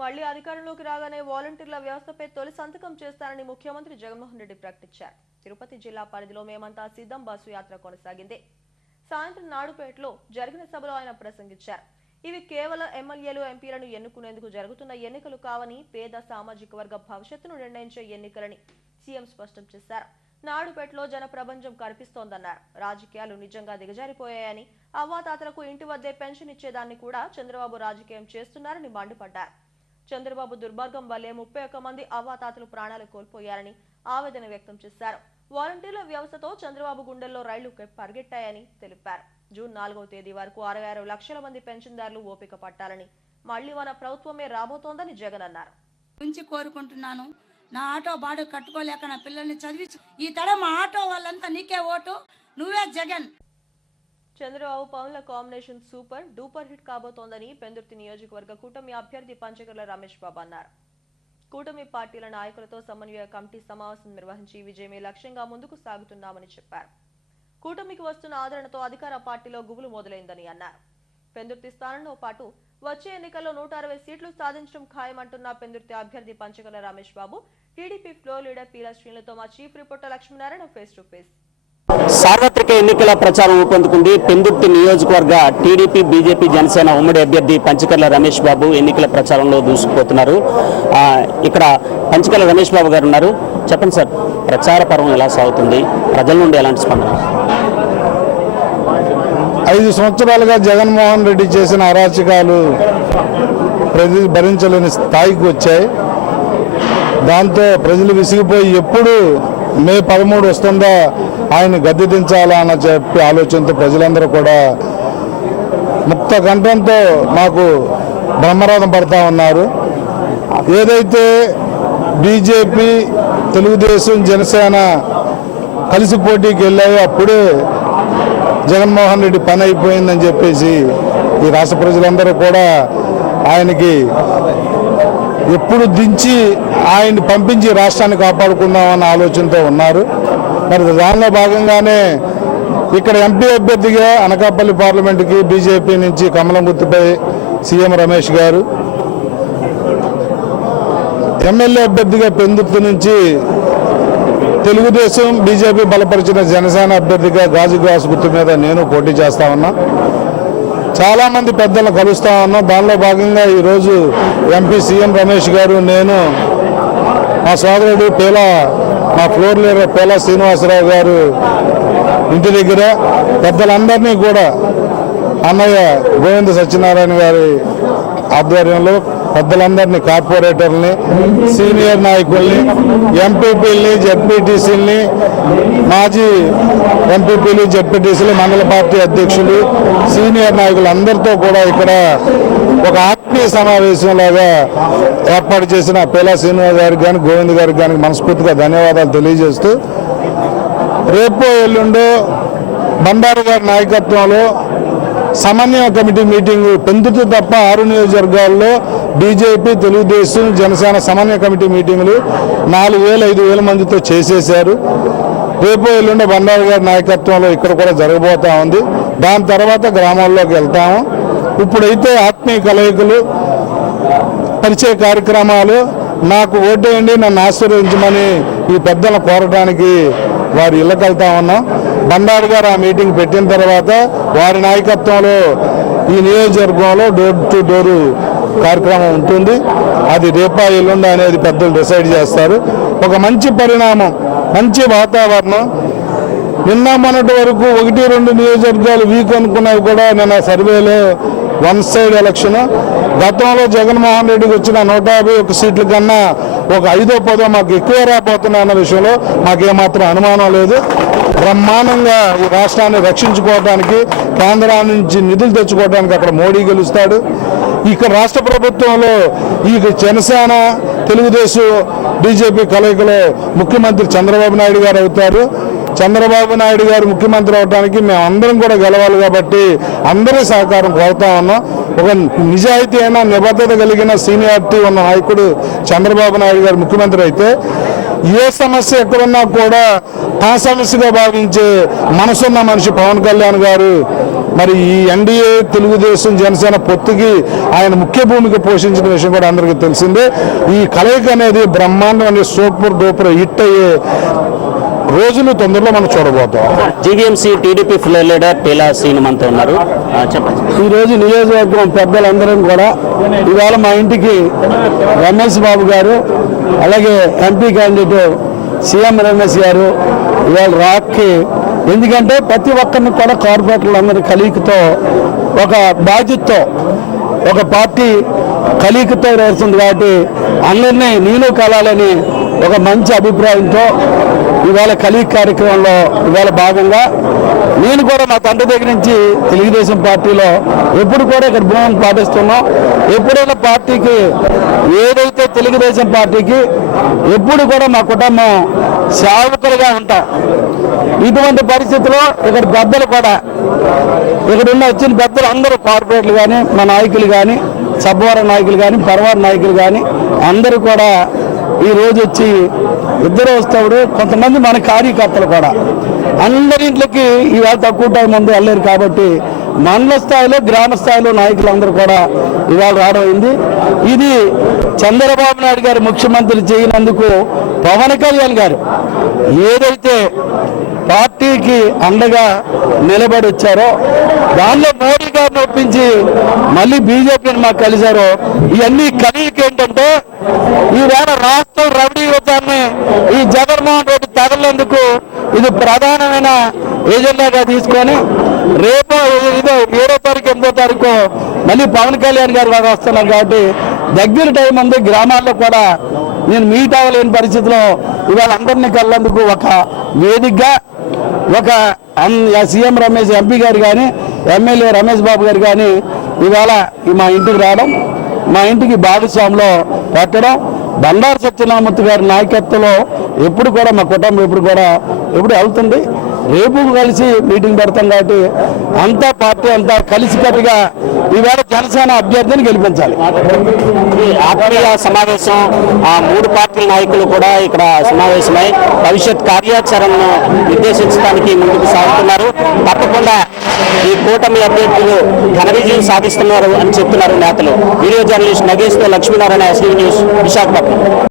మళ్లీ అధికారంలోకి రాగానే వాలంటీర్ల వ్యవస్థపై తొలి సంతకం చేస్తారని ముఖ్యమంత్రి జగన్మోహన్ రెడ్డి ప్రకటించారు. తిరుపతి జిల్లా పరిధిలో మేమంతా సిద్ధం బస్సు యాత్ర కొనసాగింది. సాయంత్రం నాడుపేటలో జరిగిన సభలో ఆయన ప్రసంగించారు. ఇవి కేవలం ఎమ్మెల్యేలు, ఎంపీలను ఎన్నుకునేందుకు జరుగుతున్న ఎన్నికలు కావని, పేద సామాజిక వర్గ భవిష్యత్తును నిర్ణయించే ఎన్నికలని సీఎం స్పష్టం చేశారు. నాడుపేటలో జన ప్రపంచం కనిపిస్తోందన్నారు. రాజకీయాలు నిజంగా దిగజారిపోయాయని, అవ్వాతాతలకు ఇంటి వద్దే పెన్షన్ ఇచ్చేదాన్ని కూడా చంద్రబాబు రాజకీయం చేస్తున్నారని మండిపడ్డారు. చంద్రబాబు దుర్భాగ్యం వల్లే 31 మంది అవ్వాతాతలు ప్రాణాలు కోల్పోయారని ఆవేదన వ్యక్తం చేశారు. వాలంటీర్ల వ్యవస్థతో చంద్రబాబు గుండెల్లో రైళ్లు పరిగెట్టాయని తెలిపారు. జూన్ 4వ తేదీ వరకు 66 లక్షల మంది పెన్షన్దారులు ఓపిక పట్టాలని, మళ్లీ మన ప్రభుత్వమే రాబోతోందని జగన్ అన్నారు. కోరుకుంటున్నాను. నా ఆటో బాడు కట్టుకోలేక నా పిల్లల్ని చదివి ఈ తడ మా ఆటో వాళ్ళంతా నీకే ఓటు, నువ్వే జగన్. చంద్రబాబు పవన్ల కాంబినేషన్ సూపర్ డూపర్ హిట్ కాబోతోందని పెందుర్తి నియోజకవర్గ కూటమి అభ్యర్థి పంచకర్ల రమేష్ బాబు అన్నారు. కూటమి పార్టీల నాయకులతో సమన్వయ కమిటీ సమావేశం నిర్వహించి విజయమే లక్ష్యంగా ముందుకు సాగుతున్నామని చెప్పారు. కూటమికి వస్తున్న ఆదరణతో అధికార పార్టీలో గుబులు మొదలైందని అన్నారు. పెందుర్తి స్థానంలో పాటు వచ్చే ఎన్నికల్లో 160 సీట్లు సాధించడం ఖాయమంటున్న పెందుర్తి అభ్యర్థి Panchakarla Ramesh Babu TDP floor leader Peela శ్రీలతో మా chief reporter Lakshminarayana face to face. సార్వత్రిక ఎన్నికల ప్రచారం ఊపందుకుంది. పెందుర్తి నియోజకవర్గ టీడీపీ, బీజేపీ, జనసేన ఉమ్మడి అభ్యర్థి పంచకర్ల రమేష్ బాబు ఎన్నికల ప్రచారంలో దూసుకుపోతున్నారు. ఇక్కడ పంచకర్ల రమేష్ బాబు గారు ఉన్నారు. చెప్పండి సార్, ప్రచార పర్వం ఎలా సాగుతుంది? ప్రజల నుండి ఎలాంటి స్పందన? 5 సంవత్సరాలుగా జగన్మోహన్ రెడ్డి చేసిన అరాచకాలు ప్రజలు భరించలేని స్థాయికి వచ్చాయి. దాంతో ప్రజలు విసిగిపోయి ఎప్పుడు మే 13 వస్తుందా ఆయన గద్దె దించాలా అని చెప్పి ఆలోచనతో ప్రజలందరూ కూడా ముక్త కంఠంతో మాకు బ్రహ్మరథం పడతా ఉన్నారు. ఏదైతే బీజేపీ, తెలుగుదేశం, జనసేన కలిసి పోటీకి వెళ్ళాయో అప్పుడే జగన్మోహన్ రెడ్డి పని అయిపోయిందని చెప్పేసి ఈ రాష్ట్ర ప్రజలందరూ కూడా ఆయనకి ఎప్పుడు దించి ఆయన్ని పంపించి రాష్ట్రాన్ని కాపాడుకుందామన్న ఆలోచనతో ఉన్నారు. మరి దానిలో భాగంగానే ఇక్కడ ఎంపీ అభ్యర్థిగా అనకాపల్లి పార్లమెంటుకి బీజేపీ నుంచి కమలం గుర్తుపై సీఎం రమేష్ గారు, ఎమ్మెల్యే అభ్యర్థిగా పెందుర్తి నుంచి తెలుగుదేశం, బీజేపీ బలపరిచిన జనసేన అభ్యర్థిగా గాజు గ్లాస్ గుర్తు మీద నేను పోటీ చేస్తా ఉన్నా. చాలామంది పెద్దలను కలుస్తా ఉన్నాం. దానిలో భాగంగా ఈరోజు ఎంపీ సీఎం రమేష్ గారు, నేను, మా సోదరుడు మా ఫ్లోర్ లీడర్ పేలా శ్రీనివాసరావు గారు ఇంటి దగ్గర పెద్దలందరినీ కూడా అన్నయ్య గోవింద సత్యనారాయణ గారి ఆధ్వర్యంలో పెద్దలందరినీ, కార్పొరేటర్ని, సీనియర్ నాయకుల్ని, ఎంపీపీలని, జెడ్పీటీసీలని, మాజీ ఎంపీపీలు, జెడ్పీటీసీలు, మండల పార్టీ అధ్యక్షులు, సీనియర్ నాయకులు అందరితో కూడా ఇక్కడ ఒక ఆత్మీయ సమావేశంలాగా ఏర్పాటు చేసిన పేలా శ్రీనివాస్ గారికి కానీ, గోవింద్ గారికి కానీ మనస్ఫూర్తిగా ధన్యవాదాలు తెలియజేస్తూ, రేపో ఎల్లుండో బండారు గారి నాయకత్వంలో సమన్వయ కమిటీ మీటింగు పెందుతూ తప్ప 6 నియోజకవర్గాల్లో బీజేపీ, తెలుగుదేశం, జనసేన సమన్వయ కమిటీ మీటింగులు 4,000-5,000 మందితో చేసేశారు. రేపు ఎల్లుండి బండారు గారి నాయకత్వంలో ఇక్కడ కూడా జరగబోతా ఉంది. దాని తర్వాత గ్రామాల్లోకి వెళ్తాము. ఇప్పుడైతే ఆత్మీయ కలయికలు, పరిచయ కార్యక్రమాలు, నాకు ఓటేయండి, నన్ను ఆశీర్వదించమని ఈ పెద్దలను కోరడానికి వారి ఇళ్ళకి వెళ్తా ఉన్నాం. బండారు గారు ఆ మీటింగ్ పెట్టిన తర్వాత వారి నాయకత్వంలో ఈ నియోజకవర్గంలో డోర్ టు డోరు కార్యక్రమం ఉంటుంది. అది రేపా ఎల్లుండి అనేది పెద్దలు డిసైడ్ చేస్తారు. ఒక మంచి పరిణామం, మంచి వాతావరణం. నిన్న మొన్నటి వరకు 1-2 నియోజకవర్గాలు వీక్ అనుకున్నవి కూడా నిన్న సర్వేలో 1 సైడ్ ఎలక్షన్. గతంలో జగన్మోహన్ రెడ్డికి వచ్చిన 151 సీట్ల కన్నా ఒక 5-10 మాకు ఎక్కువ రాబోతున్నాయన్న విషయంలో మాకేమాత్రం అనుమానం లేదు. బ్రహ్మాండంగా ఈ రాష్ట్రాన్ని రక్షించుకోవడానికి, కేంద్రం నుంచి నిధులు తెచ్చుకోవడానికి అక్కడ మోడీ గెలుస్తాడు. ఇక్కడ రాష్ట్ర ప్రభుత్వంలో ఈ జనసేన, తెలుగుదేశం, బీజేపీ కలయికలో ముఖ్యమంత్రి చంద్రబాబు నాయుడు గారు అవుతారు. చంద్రబాబు నాయుడు గారు ముఖ్యమంత్రి అవడానికి మేమందరం కూడా గెలవాలి కాబట్టి అందరి సహకారం కోరుతా ఉన్నాం. ఒక నిజాయితీ అయినా, నిబద్ధత కలిగిన, సీనియారిటీ ఉన్న నాయకుడు చంద్రబాబు నాయుడు గారు ముఖ్యమంత్రి అయితే ఏ సమస్య ఎక్కడున్నా కూడా తన సమస్యగా భావించే మనసున్న మనిషి పవన్ కళ్యాణ్ గారు. మరి ఈ ఎన్డీఏ తెలుగుదేశం జనసేన పొత్తుకి ఆయన ముఖ్య భూమిక పోషించిన విషయం కూడా అందరికీ తెలిసిందే. ఈ కలయిక అనేది బ్రహ్మాండం అనేది సూపర్ డూపర్ హిట్ అయ్యే రోజులు తొందరలో మనం చూడబోతాం. జీవీఎంసీ టీడీపీ ఫ్లోర్ లీడర్ టీలా శ్రీను మనతో ఉన్నారు. చెప్పండి. ఈరోజు నియోజకవర్గం పెద్దలందరం కూడా ఇవాళ మా ఇంటికి రమేష్ బాబు గారు, అలాగే ఎంపీ క్యాండిడేట్ సీఎం రమేష్ గారు ఇవాళ రాక్కి, ఎందుకంటే ప్రతి ఒక్కరిని కూడా కార్పొరేటర్లందరి కలయికతో ఒక బాధ్యతతో ఒక పార్టీ కలయికతో వేస్తుంది కాబట్టి అందరినీ నేను కలాలని ఒక మంచి అభిప్రాయంతో ఇవాళ కలయిక కార్యక్రమంలో ఇవాళ భాగంగా నేను కూడా మా తండ్రి దగ్గర నుంచి తెలుగుదేశం పార్టీలో ఎప్పుడు కూడా ఇక్కడ భూమిని పాటిస్తున్నాం. ఎప్పుడైనా పార్టీకి ఏదైతే తెలుగుదేశం పార్టీకి ఎప్పుడు కూడా మా కుటుంబం సేవకులుగా ఉంటాం. ఇటువంటి పరిస్థితుల్లో ఇక్కడ పెద్దలు కూడా ఇక్కడున్న వచ్చిన పెద్దలు అందరూ కార్పొరేట్లు కానీ మా నాయకులు కానీ సబ్బవర నాయకులు కానీ పరవార నాయకులు కానీ అందరూ కూడా ఈ రోజు వచ్చి ఇద్దరు వస్తాడు. కొంతమంది మన కార్యకర్తలు కూడా అందరింట్లోకి ఇవాళ తక్కువ టైం ముందు వెళ్ళారు కాబట్టి మండల స్థాయిలో గ్రామ స్థాయిలో నాయకులందరూ కూడా ఇవాళ రావడం అయింది. ఇది చంద్రబాబు నాయుడు గారు ముఖ్యమంత్రి చేయనందుకు పవన్ కళ్యాణ్ గారు ఏదైతే పార్టీకి అండగా నిలబడి వచ్చారో దానిలో మోడీ గారిని ఒప్పించి మళ్ళీ బీజేపీని మాకు కలిశారో ఇవన్నీ కలయిక ఏంటంటే ఈవేళ రాష్ట్రం రౌడీ యువతాన్ని ఈ జగన్మోహన్ రెడ్డి తగలేందుకు ఇది ప్రధానమైన ఏజెండాగా తీసుకొని రేపు ఇదో 7వ తారీఖు 8వ తారీఖు మళ్ళీ పవన్ కళ్యాణ్ గారు వారు వస్తున్నారు కాబట్టి దగ్గర టైం ఉంది. గ్రామాల్లో కూడా నేను మీట్ అవ్వలేని పరిస్థితిలో ఇవాళ అందరినీ కళ్ళందుకు ఒక వేదికగా ఒక సీఎం రమేష్ ఎంపీ గారు కానీ ఎమ్మెల్యే రమేష్ బాబు గారు కానీ ఇవాళ మా ఇంటికి రావడం, మా ఇంటికి భాగస్వామిలో పెట్టడం, బండారు సత్యనారాయణమూర్తి గారి నాయకత్వంలో ఎప్పుడు కూడా మా కుటుంబం ఎప్పుడు వెళ్తుంది. రేపు కలిసి మీటింగ్ పెడతాం కాబట్టి అంతా పార్టీ అంతా కలిసికట్టుగా ఈవేళ జనసేన అభ్యర్థిని గెలిపించాలి. ఆత్మీయ సమావేశం ఆ 3 పార్టీల నాయకులు కూడా ఇక్కడ సమావేశమై భవిష్యత్ కార్యాచరణను నిర్దేశించడానికి ముందుకు సాగుతున్నారు. తప్పకుండా ఈ కూటమి అభ్యర్థులు ఘన విజయం సాధిస్తున్నారు అని చెప్తున్నారు నేతలు. వీడియో జర్నలిస్ట్ నగేష్తో లక్ష్మీనారాయణ, ఎస్వీ న్యూస్, విశాఖపట్నం.